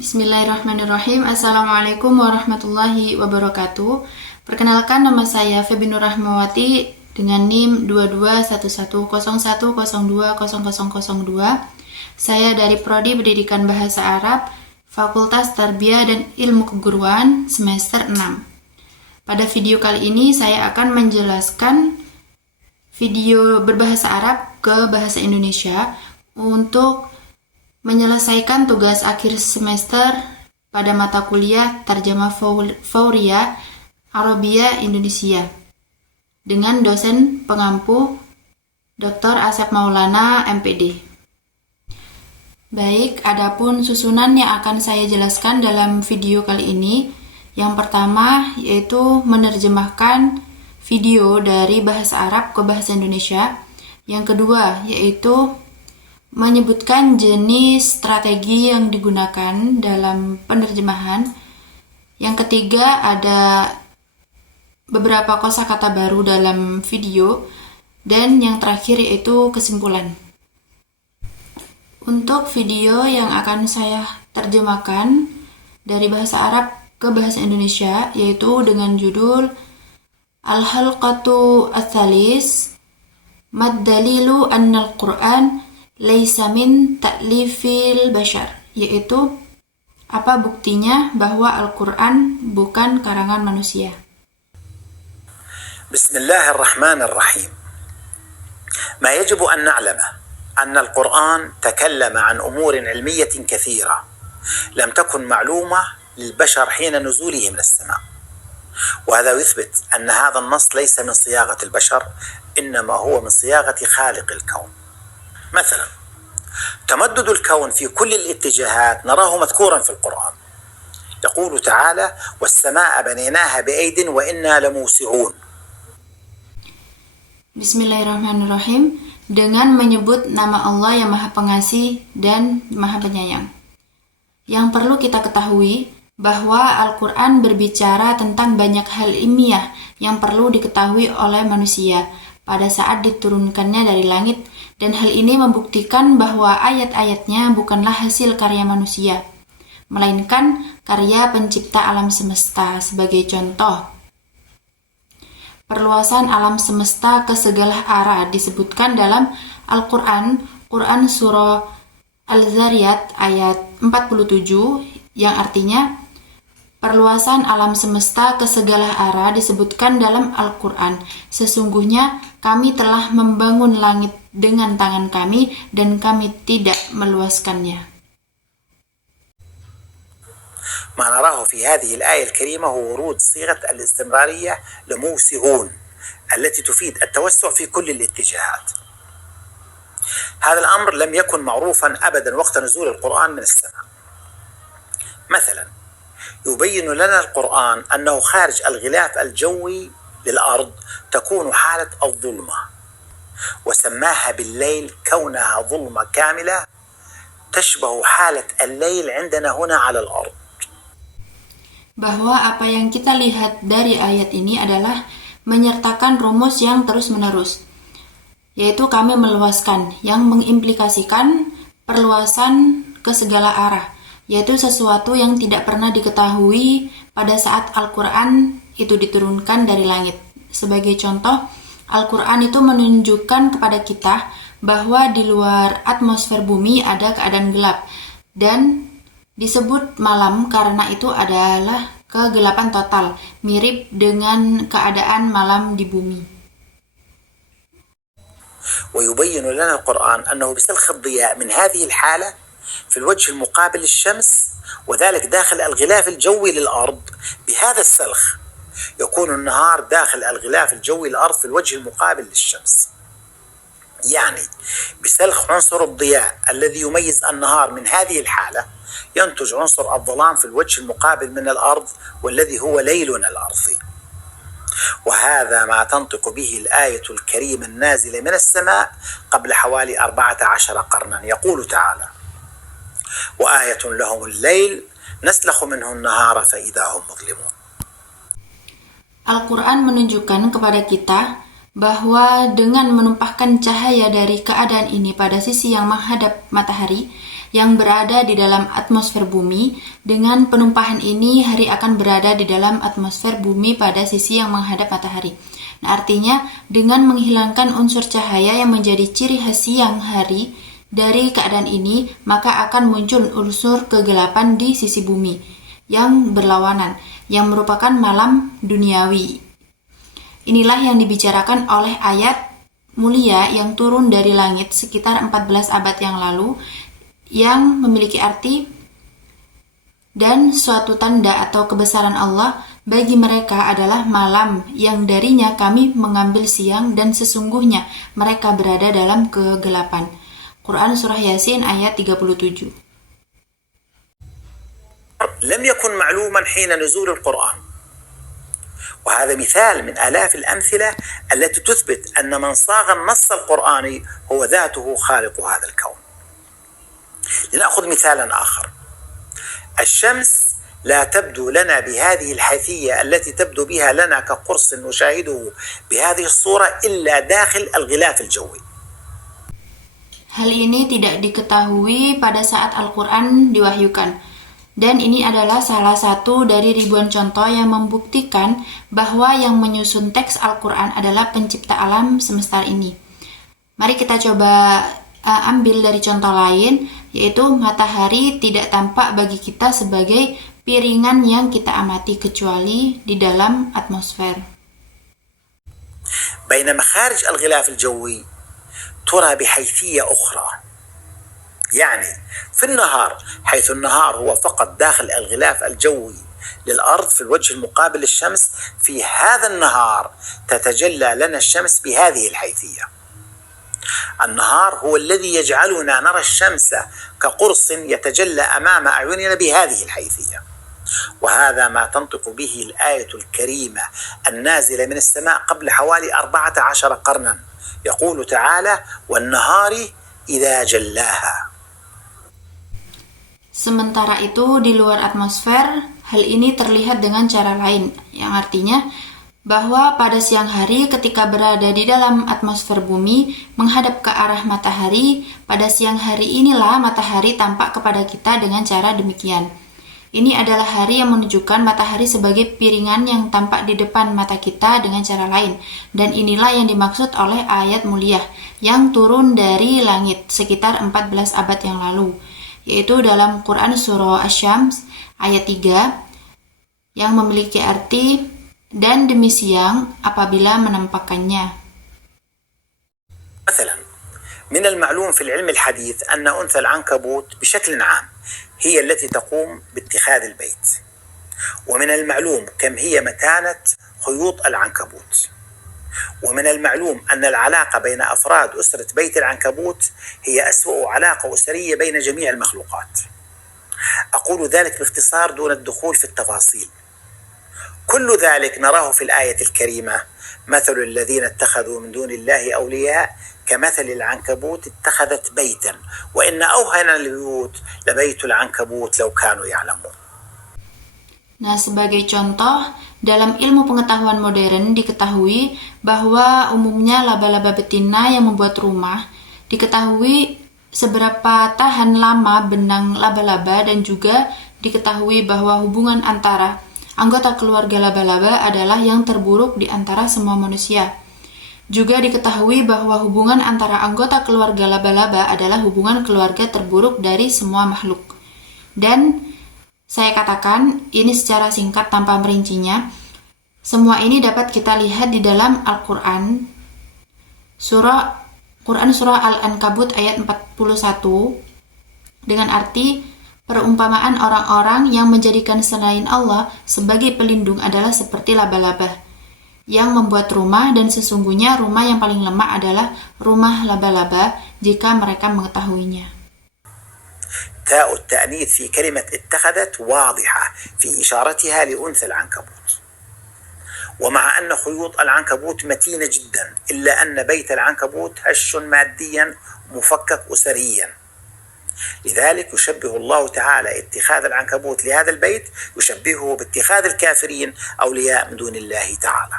Bismillahirrahmanirrahim. Assalamualaikum warahmatullahi wabarakatuh. Perkenalkan, nama saya Febi Nur Rahmawati dengan NIM 221101020002. Saya dari Prodi Pendidikan Bahasa Arab, Fakultas Tarbiyah dan Ilmu Keguruan, semester 6. Pada video kali ini saya akan menjelaskan video berbahasa Arab ke bahasa Indonesia untuk menyelesaikan tugas akhir semester pada mata kuliah Tarjamah Fauriyah Arabia Indonesia dengan dosen pengampu Dr. Asep Maulana MPD. Baik, adapun susunan yang akan saya jelaskan dalam video kali ini. Yang pertama yaitu menerjemahkan video dari bahasa Arab ke bahasa Indonesia. Yang kedua yaitu menyebutkan jenis strategi yang digunakan dalam penerjemahan. Yang ketiga, ada beberapa kosakata baru dalam video. Dan yang terakhir yaitu kesimpulan. Untuk video yang akan saya terjemahkan dari bahasa Arab ke bahasa Indonesia yaitu dengan judul Al-Halqatu Ats-Tsalis, Mad Dalilu Annal Qur'an Laisa min ta'lifil bashar, yaitu apa buktinya bahwa Al-Quran bukan karangan manusia. Bismillahirrahmanirrahim. ما يجب أن نعلمه أن القرآن تكلم عن أمور علمية كثيرة لم تكن معلومة للبشر حين نزوله من السماء، وهذا يثبت أن هذا النص ليس من صياغة البشر، إنما هو من صياغة خالق الكون. مثلا تمدد الكون في كل الاتجاهات نراه مذكورا في القرآن، يقول تعالى والسماء بنيناها بأيد وإنا لموسعون. Bismillahirrahmanirrahim. Dengan menyebut nama Allah yang Maha Pengasih dan Maha Penyayang. Yang perlu kita ketahui bahwa Al-Quran berbicara tentang banyak hal ilmiah yang perlu diketahui oleh manusia pada saat diturunkannya dari langit, dan hal ini membuktikan bahwa ayat-ayatnya bukanlah hasil karya manusia, melainkan karya pencipta alam semesta. Sebagai contoh, perluasan alam semesta ke segala arah disebutkan dalam Al-Quran, Quran Surah Al-Zariyat ayat 47, yang artinya perluasan alam semesta ke segala arah disebutkan dalam Al-Quran. Sesungguhnya kami telah membangun langit dengan tangan kami dan kami tidak meluaskannya. ما نراه في هذه الآية الكريمة هو ورود صيغة الاستمرارية لموسعون التي تفيد التوسع في كل الاتجاهات. هذا الأمر لم يكن معروفا أبدا وقت نزول القرآن من السماء. مثلا يبين لنا القرآن أنه خارج الغلاف الجوي للأرض تكون حالة الظلمة، وسماها بالليل كونها ظلمة كاملة تشبه حالة الليل عندنا هنا على الأرض. Bahwa apa yang kita lihat dari ayat ini adalah menyertakan rumus yang terus-menerus, yaitu kami meluaskan, yang mengimplikasikan perluasan ke segala arah, yaitu sesuatu yang tidak pernah diketahui pada saat Al-Quran itu diturunkan dari langit. Sebagai contoh, Al-Quran itu menunjukkan kepada kita bahwa di luar atmosfer bumi ada keadaan gelap, dan disebut malam karena itu adalah kegelapan total, mirip dengan keadaan malam di bumi. ويبين لنا القرآن أنه بسلخ الضياء من هذه الحالة في الوجه المقابل للشمس، وذلك داخل الغلاف الجوي للأرض. بهذا السلخ يكون النهار داخل الغلاف الجوي للأرض في الوجه المقابل للشمس. يعني بسلخ عنصر الضياء الذي يميز النهار من هذه الحالة ينتج عنصر الظلام في الوجه المقابل من الأرض والذي هو ليلنا الأرضي. وهذا ما تنطق به الآية الكريمة النازلة من السماء قبل حوالي 14 قرنا. يقول تعالى وآية لهم الليل نسلخ منه النهار فإذا هم مظلمون. Al-Quran menunjukkan kepada kita bahwa dengan menumpahkan cahaya dari keadaan ini pada sisi yang menghadap matahari, yang berada di dalam atmosfer bumi. Dengan penumpahan ini, hari akan berada di dalam atmosfer bumi pada sisi yang menghadap matahari. Nah, artinya dengan menghilangkan unsur cahaya yang menjadi ciri khas siang hari dari keadaan ini, maka akan muncul unsur kegelapan di sisi bumi yang berlawanan, yang merupakan malam duniawi. Inilah yang dibicarakan oleh ayat mulia yang turun dari langit sekitar 14 abad yang lalu, yang memiliki arti dan suatu tanda atau kebesaran Allah bagi mereka adalah malam yang darinya kami mengambil siang, dan sesungguhnya mereka berada dalam kegelapan. Quran Surah Yasin ayat 37. لم يكن معلوما حين نزول القرآن، وهذا مثال من آلاف الأمثلة التي تثبت أن من صاغ النص القرآني هو ذاته خالق هذا الكون. لنأخذ مثالا آخر. الشمس لا تبدو لنا بهذه الحيثية التي تبدو بها لنا كقرص نشاهده بهذه الصورة إلا داخل الغلاف الجوي. Hal ini tidak diketahui pada saat Al-Quran diwahyukan. Dan ini adalah salah satu dari ribuan contoh yang membuktikan bahwa yang menyusun teks Al-Quran adalah pencipta alam semesta ini. Mari kita coba ambil dari contoh lain, yaitu matahari tidak tampak bagi kita sebagai piringan yang kita amati kecuali di dalam atmosfer. بينما خارج الغلاف الجوي ترى بحيثية أخرى. يعني في النهار، حيث النهار هو فقط داخل الغلاف الجوي للأرض في الوجه المقابل للشمس، في هذا النهار تتجلى لنا الشمس بهذه الحيثية. النهار هو الذي يجعلنا نرى الشمس كقرص يتجلى أمام أعيننا بهذه الحيثية. وهذا ما تنطق به الآية الكريمة النازلة من السماء قبل حوالي 14 قرنا. يقول تعالى: والنهار إذا جلاها. Sementara itu, di luar atmosfer, hal ini terlihat dengan cara lain, yang artinya bahwa pada siang hari ketika berada di dalam atmosfer bumi, menghadap ke arah matahari, pada siang hari inilah matahari tampak kepada kita dengan cara demikian. Ini adalah hari yang menunjukkan matahari sebagai piringan yang tampak di depan mata kita dengan cara lain, dan inilah yang dimaksud oleh ayat mulia yang turun dari langit sekitar 14 abad yang lalu, yaitu dalam Quran Surah Asy-Syams ayat 3 yang memiliki arti dan demi siang apabila menampakkannya. مثلا من المعلوم في العلم الحديث أن أنثى العنكبوت بشكل عام هي التي تقوم باتخاذ البيت، ومن المعلوم كم هي متانة خيوط العنكبوت، ومن المعلوم أن العلاقة بين أفراد أسرة بيت العنكبوت هي أسوأ علاقة أسرية بين جميع المخلوقات. أقول ذلك باختصار دون الدخول في التفاصيل. كل ذلك نراه في الآية الكريمة: مثل الذين اتخذوا من دون الله أولياء كمثل العنكبوت اتخذت بيتا وإن أوهن البيوت لبيت العنكبوت لو كانوا يعلمون. Nah, sebagai contoh, dalam ilmu pengetahuan modern diketahui bahwa umumnya laba-laba betina yang membuat rumah, diketahui seberapa tahan lama benang laba-laba, dan juga diketahui bahwa hubungan antara anggota keluarga laba-laba adalah yang terburuk di antara semua manusia. Juga diketahui bahwa hubungan antara anggota keluarga laba-laba adalah hubungan keluarga terburuk dari semua makhluk. Dan saya katakan ini secara singkat tanpa merincinya. Semua ini dapat kita lihat di dalam Al-Quran. Quran Surah Al-Ankabut ayat 41 dengan arti perumpamaan orang-orang yang menjadikan selain Allah sebagai pelindung adalah seperti laba-laba yang membuat rumah, dan sesungguhnya rumah yang paling lemah adalah rumah laba-laba jika mereka mengetahuinya. تاء التأنيث في كلمة اتخذت واضحة في إشارتها لأنثى العنكبوت. ومع أن خيوط العنكبوت متينة جدا، إلا أن بيت العنكبوت هش ماديا مفكك أسريا. لذلك يشبه الله تعالى اتخاذ العنكبوت لهذا البيت يشبهه باتخاذ الكافرين أولياء من دون الله تعالى.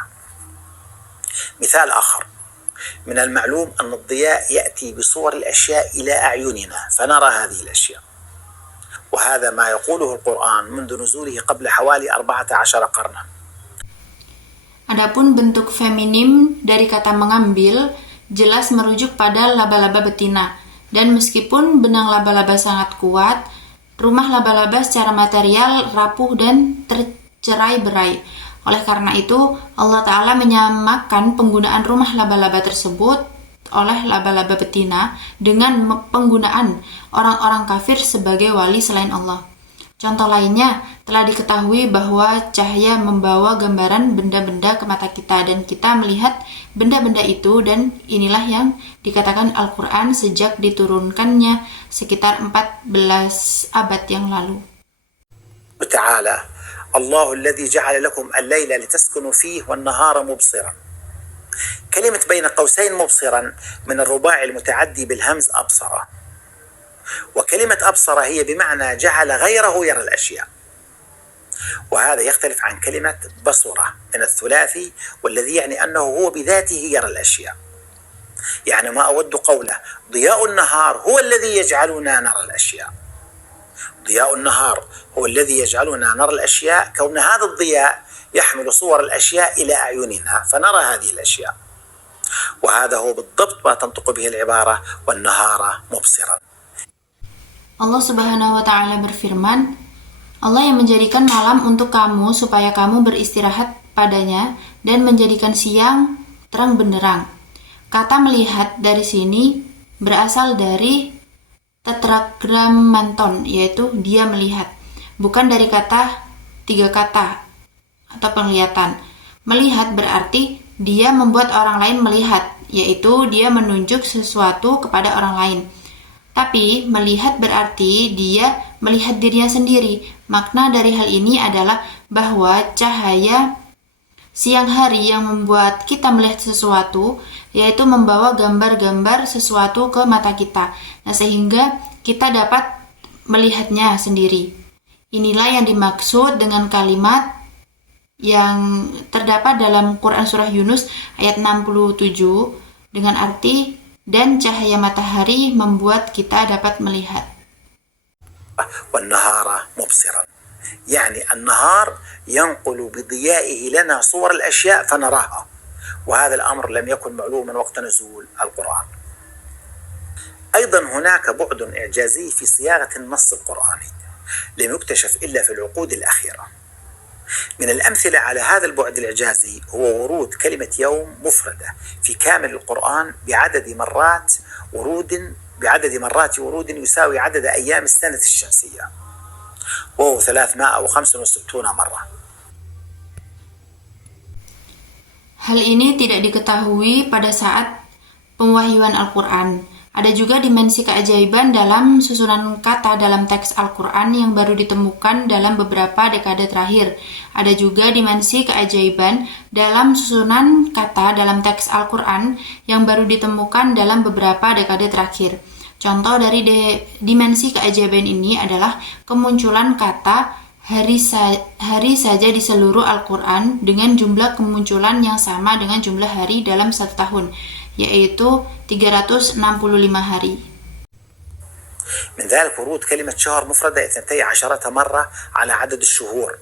مثال آخر: من المعلوم أن الضياء يأتي بصور الأشياء إلى أعيننا فنرى هذه الأشياء، وهذا ما يقوله القرآن منذ نزوله قبل حوالي 14 قرنا. Adapun bentuk feminim dari kata mengambil jelas merujuk pada laba-laba betina, dan meskipun benang laba-laba sangat kuat, rumah laba-laba secara material rapuh dan tercerai-berai. Oleh karena itu, Allah Ta'ala menyamakan penggunaan rumah laba-laba tersebut oleh laba-laba betina dengan penggunaan orang-orang kafir sebagai wali selain Allah. Contoh lainnya, telah diketahui bahwa cahaya membawa gambaran benda-benda ke mata kita dan kita melihat benda-benda itu, dan inilah yang dikatakan Al-Quran sejak diturunkannya sekitar 14 abad yang lalu. Ta'ala الله الذي جعل لكم الليل لتسكنوا فيه والنهار مبصرا. كلمة بين قوسين مبصرا من الرباعي المتعدي بالهمز أبصر، وكلمة أبصر هي بمعنى جعل غيره يرى الأشياء، وهذا يختلف عن كلمة بصرة من الثلاثي والذي يعني أنه هو بذاته يرى الأشياء. يعني ما أود قوله ضياء النهار هو الذي يجعلنا نرى الأشياء، ضياء النهار هو الذي يجعلنا نرى الأشياء، كون هذا الضياء يحمل صور الأشياء إلى أعيننا فنرى هذه الأشياء، وهذا هو بالضبط ما تنطق به العبارة والنهار مبصرا. Allah Subhanahu wa Ta'ala berfirman, Allah yang menjadikan malam untuk kamu supaya kamu beristirahat padanya dan menjadikan siang terang benderang. Kata melihat dari sini berasal dari tetragramanton, yaitu dia melihat, bukan dari kata 3 kata atau penglihatan. Melihat berarti dia membuat orang lain melihat, yaitu dia menunjuk sesuatu kepada orang lain. Tapi melihat berarti dia melihat dirinya sendiri. Makna dari hal ini adalah bahwa cahaya siang hari yang membuat kita melihat sesuatu, yaitu membawa gambar-gambar sesuatu ke mata kita. Nah, sehingga kita dapat melihatnya sendiri. Inilah yang dimaksud dengan kalimat yang terdapat dalam Quran Surah Yunus ayat 67 dengan arti, dan cahaya matahari membuat kita dapat melihat. والنهار مبصرا، يعني النهار ينقل بضيائه لنا صور الأشياء فنراها، وهذا الأمر لم يكن معلوما وقت نزول القرآن. أيضا هناك بعد إعجازي في صياغة النص القرآني لم يكتشف إلا في العقود الأخيرة. من الأمثلة على هذا البعد الإعجازي هو ورود كلمة يوم مفردة في كامل القرآن بعدد مرات ورود يساوي عدد أيام السنة الشمسية، وهو 365 مرة. Hal ini tidak diketahui pada saat pemwahyuan Al-Quran. Ada juga dimensi keajaiban dalam susunan kata dalam teks Al-Quran yang baru ditemukan dalam beberapa dekade terakhir. Ada juga dimensi keajaiban dalam susunan kata dalam teks Al-Quran yang baru ditemukan dalam beberapa dekade terakhir. Contoh dari dimensi keajaiban ini adalah kemunculan kata hari saja di seluruh Al-Quran dengan jumlah kemunculan yang sama dengan jumlah hari dalam 1 tahun, yaitu 365 hari. من ذلك ورود كلمة شهر مفردة 12 مرة على عدد الشهور.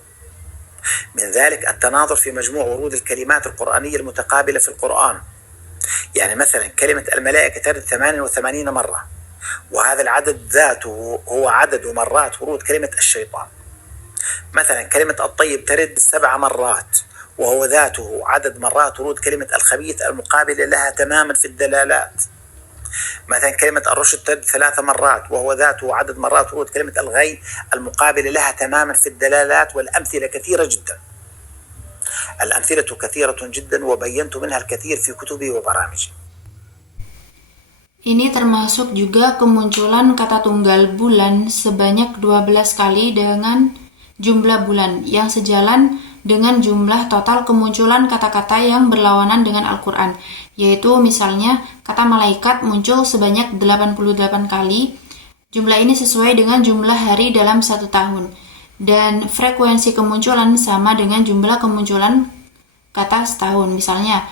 من ذلك التناظر في مجموع ورود الكلمات القرآنية المتقابلة في القرآن. يعني مثلا كلمة الملائكة ترد 88 مرة، وهذا العدد ذاته هو عدد مرات ورود كلمة الشيطان. مثلا كلمة الطيب ترد 7 مرات، وهو ذاته عدد مرات ورود كلمة الخبيث المقابلة لها تماما في الدلالات. مثلا كلمة الرشد ترد 3 مرات، وهو ذاته عدد مرات ورود كلمة الغي المقابلة لها تماما في الدلالات. والأمثلة كثيرة جدا، الأمثلة كثيرة جدا وبينت منها الكثير في كتبي وبرامجي. Ini termasuk juga kemunculan kata tunggal bulan sebanyak 12 kali dengan jumlah bulan yang sejalan dengan jumlah total kemunculan kata-kata yang berlawanan dengan Al-Quran, yaitu misalnya kata malaikat muncul sebanyak 88 kali. Jumlah ini sesuai dengan jumlah hari dalam 1 tahun, dan frekuensi kemunculan sama dengan jumlah kemunculan kata setahun. Misalnya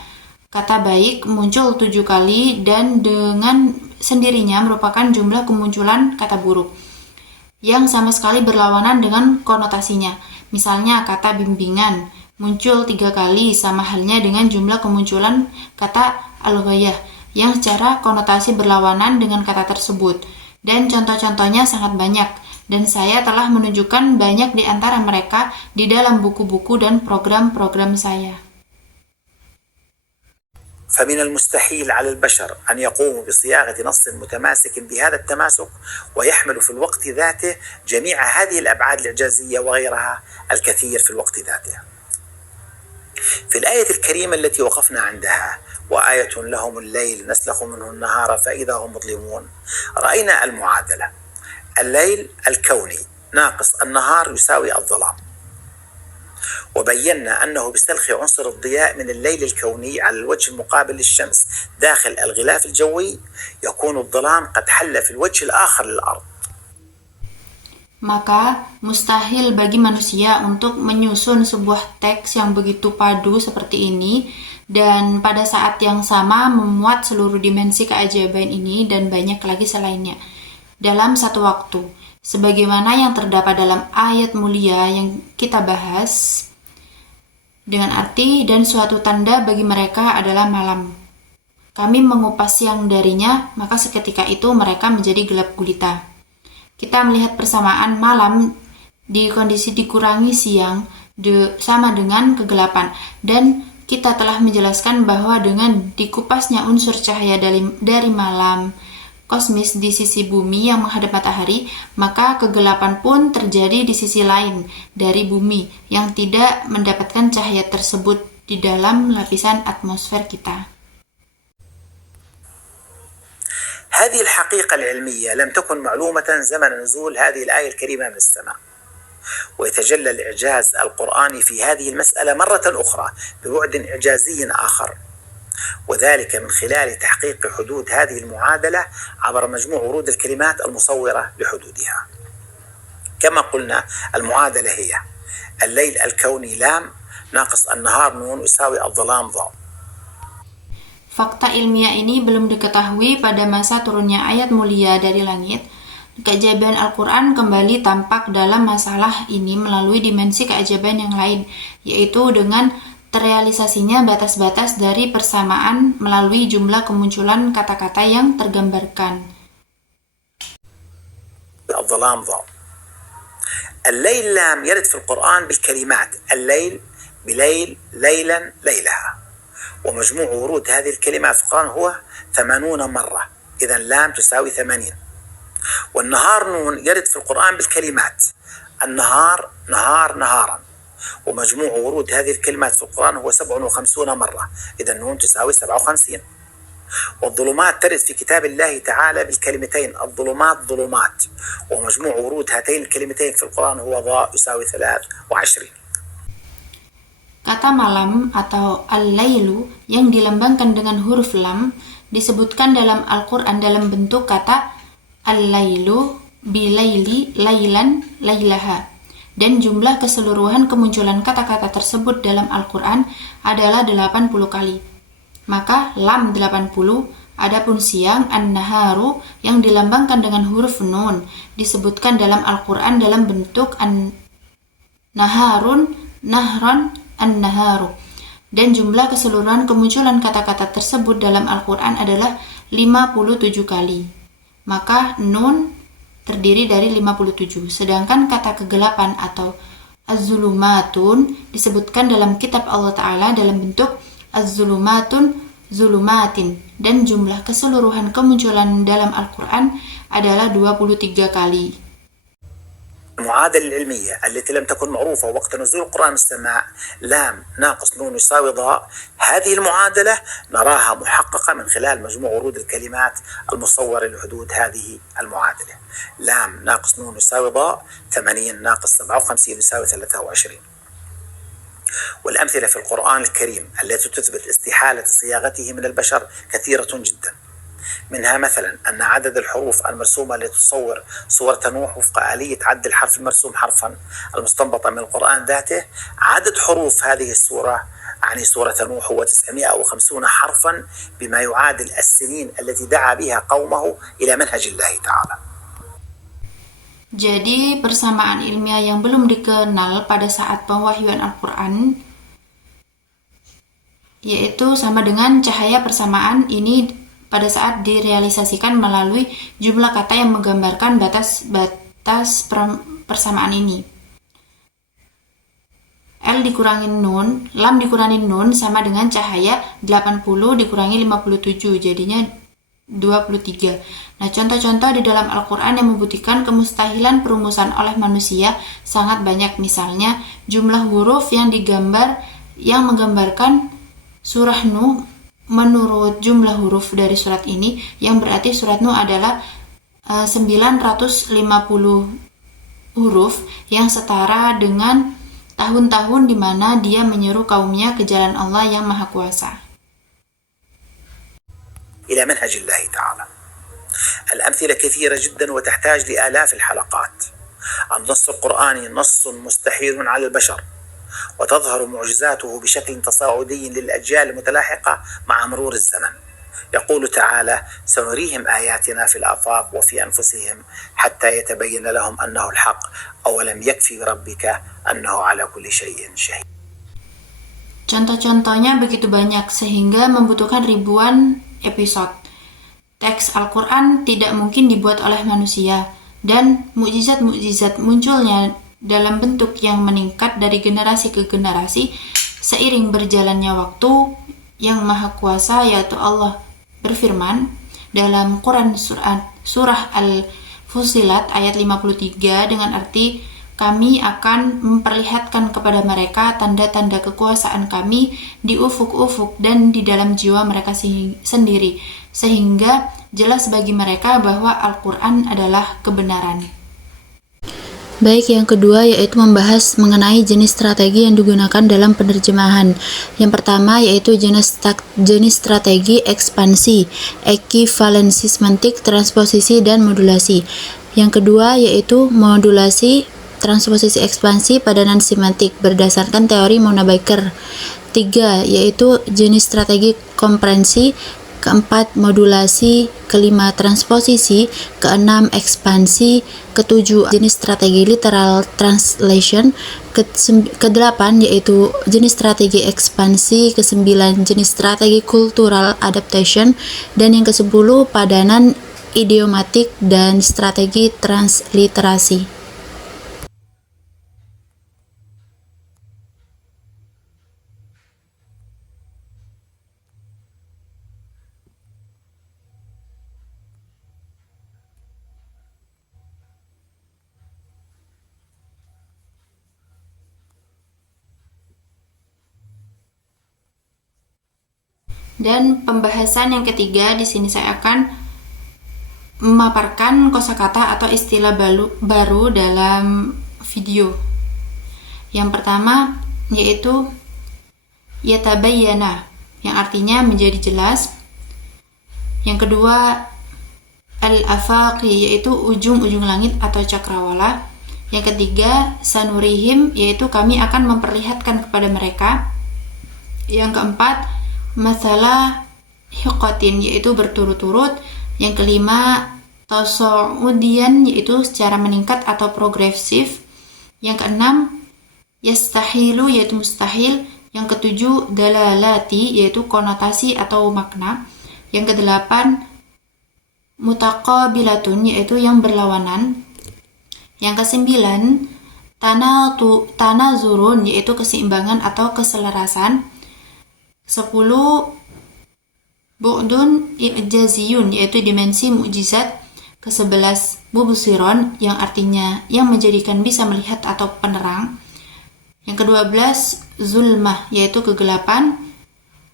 Kata baik muncul 7 kali dan dengan sendirinya merupakan jumlah kemunculan kata buruk yang sama sekali berlawanan dengan konotasinya. Misalnya kata bimbingan muncul 3 kali sama halnya dengan jumlah kemunculan kata al-ghayah yang secara konotasi berlawanan dengan kata tersebut. Dan contoh-contohnya sangat banyak dan saya telah menunjukkan banyak di antara mereka di dalam buku-buku dan program-program saya. فمن المستحيل على البشر أن يقوموا بصياغة نص متماسك بهذا التماسك ويحمل في الوقت ذاته جميع هذه الأبعاد الإعجازية وغيرها الكثير في الوقت ذاته. في الآية الكريمة التي وقفنا عندها وآية لهم الليل نسلخ منه النهار فإذا هم مظلمون، رأينا المعادلة. الليل الكوني ناقص النهار يساوي الظلام، وبينا أنه بسلخ عنصر الضياء من الليل الكوني على الوجه المقابل للشمس داخل الغلاف الجوي يكون الظلام قد حل في الوجه الآخر للأرض. Maka mustahil bagi manusia untuk menyusun sebuah teks yang begitu padu seperti ini dan pada saat yang sama memuat seluruh dimensi keajaiban ini dan banyak lagi selainnya dalam satu waktu. Sebagaimana yang terdapat dalam ayat mulia yang kita bahas, dengan arti dan suatu tanda bagi mereka adalah malam. Kami mengupas siang darinya, maka seketika itu mereka menjadi gelap gulita. Kita melihat persamaan malam di kondisi dikurangi siang sama dengan kegelapan, dan kita telah menjelaskan bahwa dengan dikupasnya unsur cahaya dari malam kosmis di sisi bumi yang menghadap matahari, maka kegelapan pun terjadi di sisi lain dari bumi yang tidak mendapatkan cahaya tersebut di dalam lapisan atmosfer kita. هذه الحقيقة العلمية لم تكن معلومة زمن نزول هذه الآية الكريمة من السماء، ويتجلى الإعجاز القرآني في هذه المسألة مرة أخرى ببعد إعجازي آخر، وذلك من خلال تحقيق حدود هذه المعادلة عبر مجموع ورود الكلمات المصورة لحدودها. كما قلنا المعادلة هي الليل الكوني لام ناقص النهار نون يساوي الظلام ضاء. Fakta ilmiah ini belum diketahui pada masa turunnya ayat mulia dari langit. Keajaiban Al-Quran kembali tampak dalam masalah ini melalui dimensi keajaiban yang lain, yaitu dengan terrealisasinya batas-batas dari persamaan melalui jumlah kemunculan kata-kata yang tergambarkan. الظلام ضاء. الليل لام يرد في القرآن بالكلمات الليل بليل ليلا ليلها، ومجموع ورود هذه الكلمات في القرآن هو 80 مرة، إذا لام تساوي 80. والنهار نون يرد في القرآن بالكلمات النهار نهار نهارا، ومجموع ورود هذه الكلمات في القرآن هو 57 مرة، إذا نون تساوي 57. والظلمات ترد في كتاب الله تعالى بالكلمتين الظلمات ظلمات، ومجموع ورود هاتين الكلمتين في القرآن هو ضاء يساوي 23. Kata malam atau al-lailu yang dilambangkan dengan huruf lam disebutkan dalam Al-Quran dalam bentuk kata al-lailu bilaili lailan lailaha, dan jumlah keseluruhan kemunculan kata-kata tersebut dalam Al-Quran adalah 80 kali. Maka lam 80, adapun siang an-naharu yang dilambangkan dengan huruf nun disebutkan dalam Al-Quran dalam bentuk an-naharun nahran an-naharu, dan jumlah keseluruhan kemunculan kata-kata tersebut dalam Al-Quran adalah 57 kali. Maka nun terdiri dari 57, sedangkan kata kegelapan atau az-zulumatun disebutkan dalam kitab Allah Ta'ala dalam bentuk az-zulumatun zulumatin, dan jumlah keseluruhan kemunculan dalam Al-Quran adalah 23 kali. المعادلة العلمية التي لم تكن معروفة وقت نزول القرآن من السماء لام ناقص نون يساوي ضاء، هذه المعادلة نراها محققة من خلال مجموع ورود الكلمات المصورة لحدود هذه المعادلة. لام ناقص نون يساوي ضاء 80 ناقص 57 يساوي 23. والأمثلة في القرآن الكريم التي تثبت استحالة صياغته من البشر كثيرة جدا، منها مثلا أن عدد الحروف المرسومة التي تصور صورة نوح وفق آلية عد الحرف المرسوم حرفا المستنبطة من القرآن ذاته عدد حروف هذه السورة عن يعني سورة نوح هو 950 حرفا بما يعادل السنين التي دعا بها قومه إلى منهج الله تعالى. Jadi persamaan ilmiah yang belum dikenal pada saat pewahyuan Al-Quran yaitu sama dengan cahaya persamaan ini pada saat direalisasikan melalui jumlah kata yang menggambarkan batas persamaan ini. L dikurangi nun, lam dikurangi nun sama dengan cahaya 80 dikurangi 57, jadinya 23. Nah, contoh-contoh di dalam Al-Quran yang membuktikan kemustahilan perumusan oleh manusia sangat banyak. Misalnya, jumlah huruf yang menggambarkan surah Nuh menurut jumlah huruf dari surat ini, yang berarti surat Nuh adalah 950 huruf yang setara dengan tahun-tahun di mana dia menyeru kaumnya ke jalan Allah yang Maha Kuasa. إلى منهج الله تعالى. الأمثلة كثيرة جدا وتحتاج لآلاف الحلقات. النص القرآني نص مستحيل على البشر، وتظهر معجزاته بشكل تصاعدي للأجيال المتلاحقة مع مرور الزمن. يقول تعالى: سنريهم آياتنا في الآفاق وفي أنفسهم حتى يتبين لهم أنه الحق أولم يكفي بربك أنه على كل شيء شهيد. Contoh-contohnya begitu banyak sehingga membutuhkan ribuan episode. Teks Al-Quran tidak mungkin dibuat oleh manusia, dan mukjizat-mukjizat munculnya dalam bentuk yang meningkat dari generasi ke generasi seiring berjalannya waktu. Yang Maha Kuasa yaitu Allah berfirman dalam Quran surah Al-Fussilat ayat 53 dengan arti, kami akan memperlihatkan kepada mereka tanda-tanda kekuasaan kami di ufuk-ufuk dan di dalam jiwa mereka sendiri, sehingga jelas bagi mereka bahwa Al-Quran adalah kebenaran. Baik, yang kedua yaitu membahas mengenai jenis strategi yang digunakan dalam penerjemahan. Yang pertama yaitu jenis strategi ekspansi, ekivalensi semantik, transposisi, dan modulasi. Yang kedua yaitu modulasi, transposisi, ekspansi, padanan semantik berdasarkan teori Mona Baker. 3 yaitu jenis strategi komprensi, keempat modulasi, kelima transposisi, keenam ekspansi, ketujuh jenis strategi literal translation, kedelapan yaitu jenis strategi ekspansi, kesembilan jenis strategi cultural adaptation, dan yang kesepuluh padanan idiomatik dan strategi transliterasi. Dan pembahasan yang ketiga, di sini saya akan memaparkan kosakata atau istilah baru dalam video. Yang pertama yaitu yatabayyana, yang artinya menjadi jelas. Yang kedua al-afaqi, yaitu ujung-ujung langit atau cakrawala. Yang ketiga sanurihim, yaitu kami akan memperlihatkan kepada mereka. Yang keempat masalah hiqatin, yaitu berturut-turut. Yang kelima tasaudian, yaitu secara meningkat atau progresif. Yang keenam yastahilu, yaitu mustahil. Yang ketujuh dalalati, yaitu konotasi atau makna. Yang kedelapan mutaqabilatun, yaitu yang berlawanan. Yang kesembilan tanazurun, yaitu keseimbangan atau keselarasan. 10 bu'dun i'jaziyun, yaitu dimensi mukjizat. Ke-11 mubsiron, yang artinya yang menjadikan bisa melihat atau penerang. Yang ke-12 zulmah, yaitu kegelapan.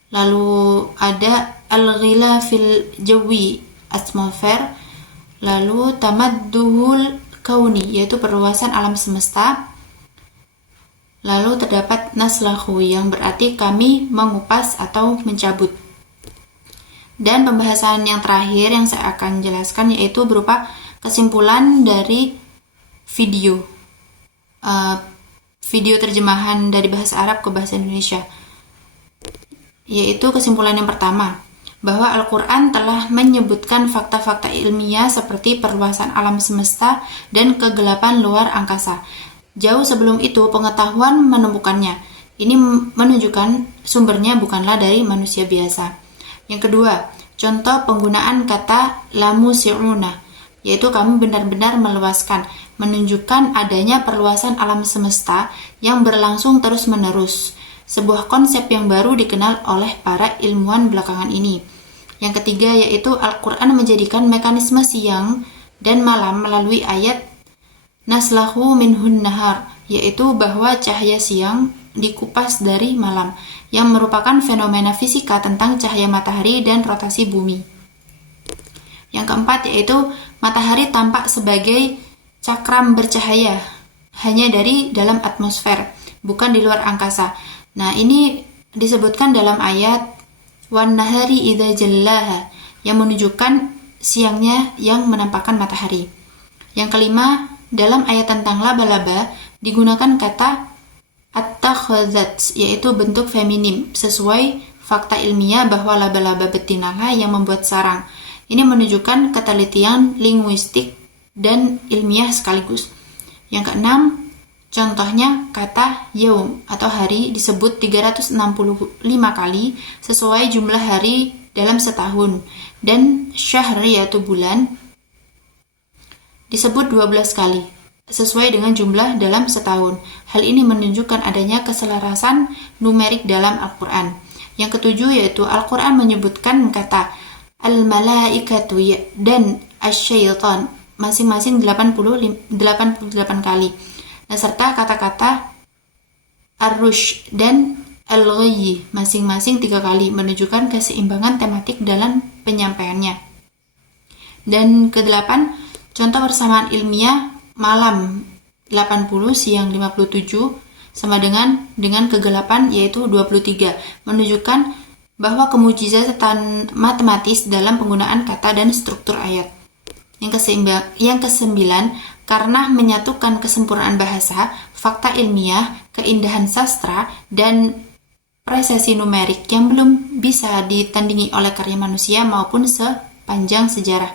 Lalu ada al-ghila fil jawi, atmosfer. Lalu tamadduhul kauni, yaitu perluasan alam semesta. Lalu terdapat naslahu, yang berarti kami mengupas atau mencabut. Dan pembahasan yang terakhir yang saya akan jelaskan yaitu berupa kesimpulan dari video terjemahan dari bahasa Arab ke bahasa Indonesia. yaitu kesimpulan yang pertama, bahwa Al-Quran telah menyebutkan fakta-fakta ilmiah seperti perluasan alam semesta dan kegelapan luar angkasa. Jauh sebelum itu pengetahuan menemukannya. Ini menunjukkan sumbernya bukanlah dari manusia biasa. Yang kedua, contoh penggunaan kata lamusi'una, yaitu kami benar-benar meluaskan, menunjukkan adanya perluasan alam semesta yang berlangsung terus-menerus. Sebuah konsep yang baru dikenal oleh para ilmuwan belakangan ini. Yang ketiga yaitu Al-Quran menjadikan mekanisme siang dan malam melalui ayat naslahu minhun nahar, yaitu bahwa cahaya siang dikupas dari malam, yang merupakan fenomena fisika tentang cahaya matahari dan rotasi bumi. Yang keempat yaitu matahari tampak sebagai cakram bercahaya hanya dari dalam atmosfer, bukan di luar angkasa. Nah, ini disebutkan dalam ayat wan nahari idza jallaha, yang menunjukkan siangnya yang menampakkan matahari. Yang kelima, dalam ayat tentang laba-laba digunakan kata at-takhadzat, yaitu bentuk feminim, sesuai fakta ilmiah bahwa laba-laba betinalah yang membuat sarang. Ini menunjukkan ketelitian linguistik dan ilmiah sekaligus. Yang keenam, contohnya kata yaum atau hari disebut 365 kali sesuai jumlah hari dalam setahun, dan syahr yaitu bulan disebut 12 kali sesuai dengan jumlah dalam setahun. Hal ini menunjukkan adanya keselarasan numerik dalam Al-Quran. Yang ketujuh yaitu Al-Quran menyebutkan kata al-malaikatu dan asy-syaitan masing-masing 88 kali. Nah, serta kata-kata ar-rush dan al-ghayy masing-masing 3 kali, menunjukkan keseimbangan tematik dalam penyampaiannya. Dan ke-8, contoh persamaan ilmiah malam 80, siang 57 sama dengan kegelapan yaitu 23, menunjukkan bahwa kemujizatan matematis dalam penggunaan kata dan struktur ayat. Yang kesembilan, karena menyatukan kesempurnaan bahasa, fakta ilmiah, keindahan sastra, dan presisi numerik yang belum bisa ditandingi oleh karya manusia maupun sepanjang sejarah.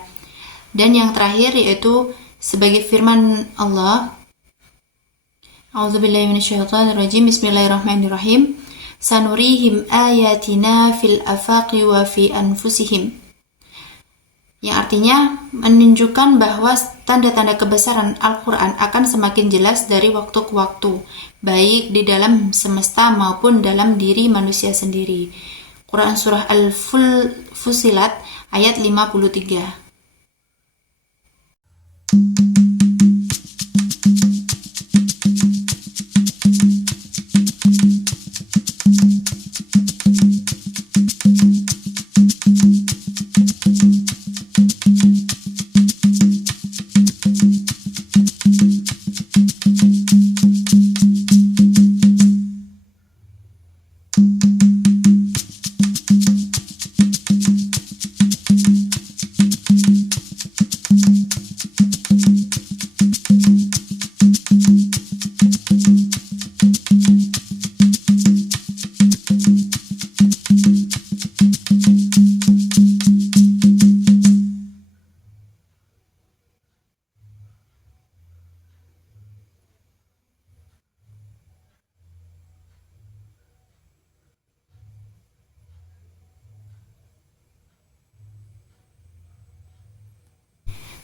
Dan yang terakhir yaitu sebagai firman Allah, A'udzubillahi minasyaitonirrajim, Bismillahirrahmanirrahim, sanurihim ayatina fil afaqi wa fi anfusihim, yang artinya menunjukkan bahwa tanda-tanda kebesaran Al-Quran akan semakin jelas dari waktu ke waktu, baik di dalam semesta maupun dalam diri manusia sendiri. Quran Surah Al-Fussilat ayat 53.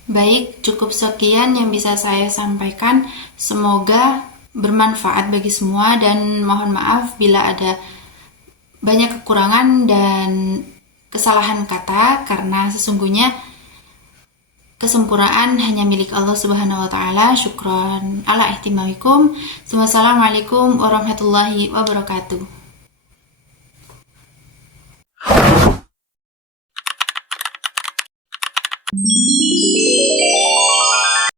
Baik, cukup sekian yang bisa saya sampaikan. Semoga bermanfaat bagi semua dan mohon maaf bila ada banyak kekurangan dan kesalahan kata, karena sesungguhnya kesempurnaan hanya milik Allah Subhanahu wa taala. Syukran ala ihtimamikum. Wassalamualaikum warahmatullahi wabarakatuh.